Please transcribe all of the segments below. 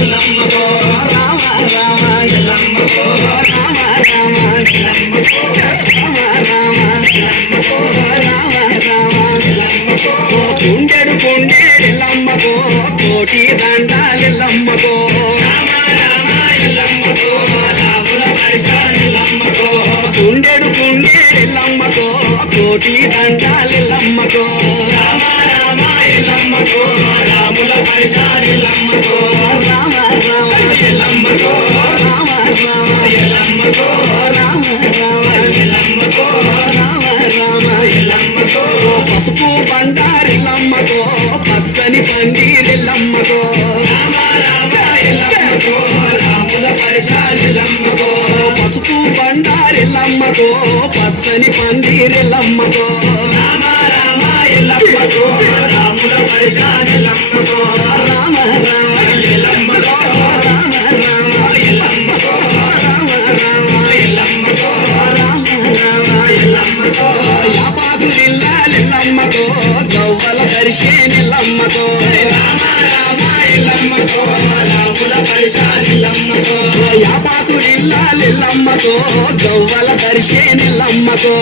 ఎల్లమ్మకో రామ రామ ఎల్లమ్మకో రామ రామ ఎల్లమ్మకో రామ రామ ఎల్లమ్మకో రామ రామ ఎల్లమ్మకో కుండెడు కొండేడెల్లమ్మకో కోటి దండాలెల్లమ్మకో రామ రామ ఎల్లమ్మకో రాముల పరిశాలెల్లమ్మకో కుండెడు కొండేడెల్లమ్మకో కోటి దండాలెల్లమ్మకో రామ రామ ఎల్లమ్మకో రాముల పరిశాలెల్లమ్మకో రామ రామ ఎల్లమ్మకో రామ రామ ఎల్లమ్మకో రామ రామ ఎల్లమ్మకో రామ రామ ఎల్లమ్మకో పసుపు బండారెల్లమ్మకో పచ్చని పందిరెల్లమ్మకో రామ రామ ఎల్లమ్మకో రాముల పరిశాలెల్లమ్మకో పసుపు బండారెల్లమ్మకో పచ్చని పందిరెల్లమ్మకో రామ రామ ఎల్లమ్మకో రాముల పరిశాలెల్లమ్మకో రామ రామ ఎల్లమ్మకో రామ రామ ఎల్లమ్మకో రామ రామ ఎల్లమ్మకో రామ రామ ఎల్లమ్మకో యాపాకురిల్లాలెల్లమ్మకో గవ్వల దర్శనెల్లమ్మకో రామ రామ ఎల్లమ్మకో రాముల పరిశాలెల్లమ్మకో యాపాకురిల్లాలెల్లమ్మకో గవ్వల దర్శనెల్లమ్మకో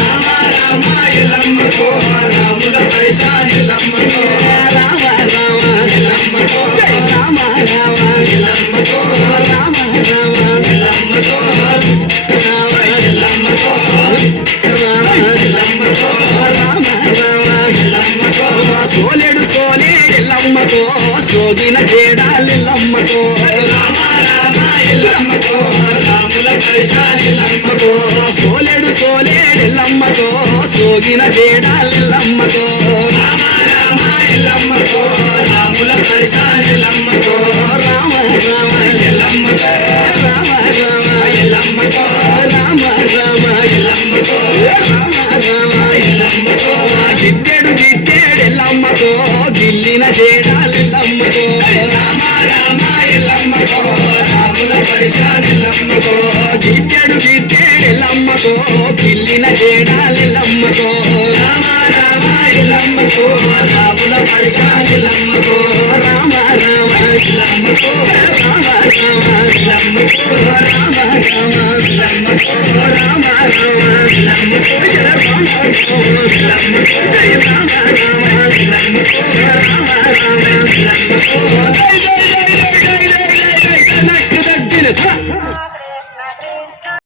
రామ రామ ఎల్లమ్మకో రాముల పరిశాలెల్లమ్మకో రామ రామ ఎల్లమ్మకో రామ రామ ఎల్లమ్మకో రామ రామ ఎల్లమ్మకో రామ ఎల్లమ్మకో రామ ఎల్లమ్మకో రామ రామ ఎల్లమ్మకో సోలెడు సోలేడెల్లమ్మకో సోగిన జేడాలెల్లమ్మకో రామ రామ ఎల్లమ్మకో రాముల పరిశాలెల్లమ్మకో సోలెడు సోలేడెల్లమ్మకో సోగిన జేడాలెల్లమ్మకో రామ రామ ఎల్లమ్మకో రాముల పరిశాలెల్లమ్మకో రామ రామ ఎల్లమ్మకో రామ రామ ఎల్లమ్మకో రామ రామ ఎల్లమ్మకో రామ రామ ఎల్లమ్మకో దిద్దెడు దిద్దెడెల్లమ్మకో దిల్లిన జేడాలెల్లమ్మకో రామ రామ ఎల్లమ్మకో రాముల పరిశాలెల్లమ్మకో దిద్దెడు దిద్దెడెల్లమ్మకో దిల్లిన జేడాలెల్లమ్మకో రామ రామ ఎల్లమ్మకో రాముల పరిశాలెల్లమ్మకో రామ రామ ఎల్లమ్మకో రామ రామ ఎల్లమ్మకో రామ రామ ఎల్లమ్మకో రామ రామ ఎల్లమ్మకో జయ రామ ఎల్లమ్మకో జయ రామ రామ ఎల్లమ్మకో రామ రామ ఎల్లమ్మకో జయ జయ